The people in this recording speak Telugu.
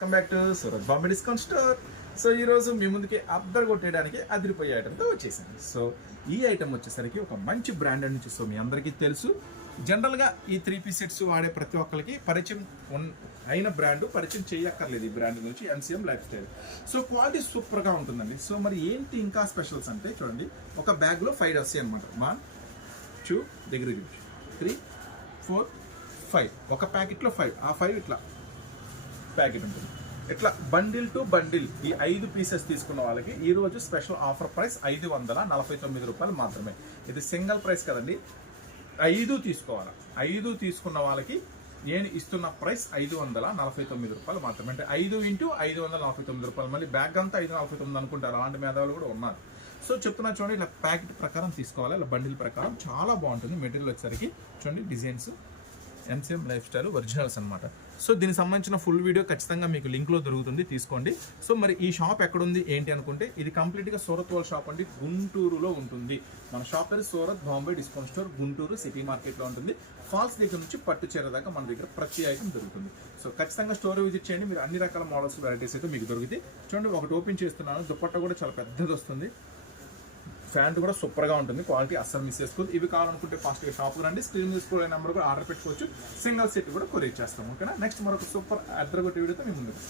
Welcome back to Surat Bombay discount store so ఈ రోజు మీ ముందుకి అద్దరు కొట్టేయడానికి అదిరిపోయే ఐటమ్తో వచ్చేసాను. సో ఈ ఐటమ్ వచ్చేసరికి ఒక మంచి బ్రాండ్ అని సో మీ అందరికీ తెలుసు. జనరల్గా ఈ త్రీ పీస్ సెట్స్ వాడే ప్రతి ఒక్కరికి పరిచయం ఉన్- అయిన బ్రాండ్ పరిచయం చేయక్కర్లేదు ఈ బ్రాండ్ నుంచి NCM life style so quality సూపర్గా ఉంటుందండి. సో మరి ఏంటి ఇంకా స్పెషల్స్ అంటే చూడండి ఒక బ్యాగ్లో ఫైవ్ వస్తాయి అనమాట వన్ టూ దగ్గర త్రీ ఫోర్ ఫైవ్ ఒక ప్యాకెట్లో ఫైవ్ ఆ ఫైవ్ ఇట్లా. ప్యాకెట్ ఉంటుంది. ఇట్లా బండిల్ టు బండిల్ ఈ ఐదు పీసెస్ తీసుకున్న వాళ్ళకి ఈ రోజు స్పెషల్ ఆఫర్ ప్రైస్ ఐదు వందల నలభై తొమ్మిది రూపాయలు మాత్రమే. ఇది సింగిల్ ప్రైస్ కదండి. ఐదు తీసుకోవాలి? ఐదు తీసుకున్న వాళ్ళకి నేను ఇస్తున్న ప్రైస్ ఐదు వందల నలభై తొమ్మిది రూపాయలు మాత్రమే. అంటే ఐదు ఇంటూ ఐదు వందల నలభై తొమ్మిది రూపాయలు. మళ్ళీ బ్యాగ్ అంతా ఐదు నలభై తొమ్మిది అనుకుంటారు అలాంటి మేధావులు కూడా ఉన్నారు. సో చెప్తున్నా చూడండి ఇలా ప్యాకెట్ ప్రకారం తీసుకోవాలి. ఇలా బండిల్ ప్రకారం చాలా బాగుంటుంది. మెటీరియల్ వచ్చేసరికి చూడండి designs MCM life style originals అనమాట సో దీనికి సంబంధించిన ఫుల్ వీడియో ఖచ్చితంగా మీకు లింక్లో దొరుకుతుంది తీసుకోండి. సో మరి ఈ షాప్ ఎక్కడుంది ఏంటి అనుకుంటే ఇది కంప్లీట్గా సూరత్ వాళ్ళ షాప్ అండి గుంటూరులో ఉంటుంది. మన షాప్ పేరు Surat Bombay discount store Guntur city మార్కెట్లో ఉంటుంది. ఫాల్స్ దగ్గర నుంచి పట్టు చీర దాకా మన దగ్గర ప్రతి ఐటమ్ దొరుకుతుంది. సో ఖచ్చితంగా స్టోర్ విజిట్ చేయండి మీరు అన్ని రకాల మోడల్స్ వెరైటీస్ అయితే మీకు దొరుకుతాయి. చూడండి ఒకటి ఓపెన్ చేస్తున్నాను దుప్పట్ట కూడా చాలా పెద్దది వస్తుంది. ఫ్యాంట్ కూడా సూపర్గా ఉంటుంది. క్వాలిటీ అస్సలు మిస్ చేసుకోవద్దు. ఇవి కావాలనుకుంటే ఫాస్ట్గా షాప్కి రండి. స్క్రీన్ తీసుకోలే నెంబర్ కూడా ఆర్డర్ పెట్టుకోవచ్చు. సింగిల్ సెట్ కూడా కొరియర్ చేస్తాం. ఓకేనా నెక్స్ట్ మరొక సూపర్ అద్దరు వీడియోతో మీ ముందుకు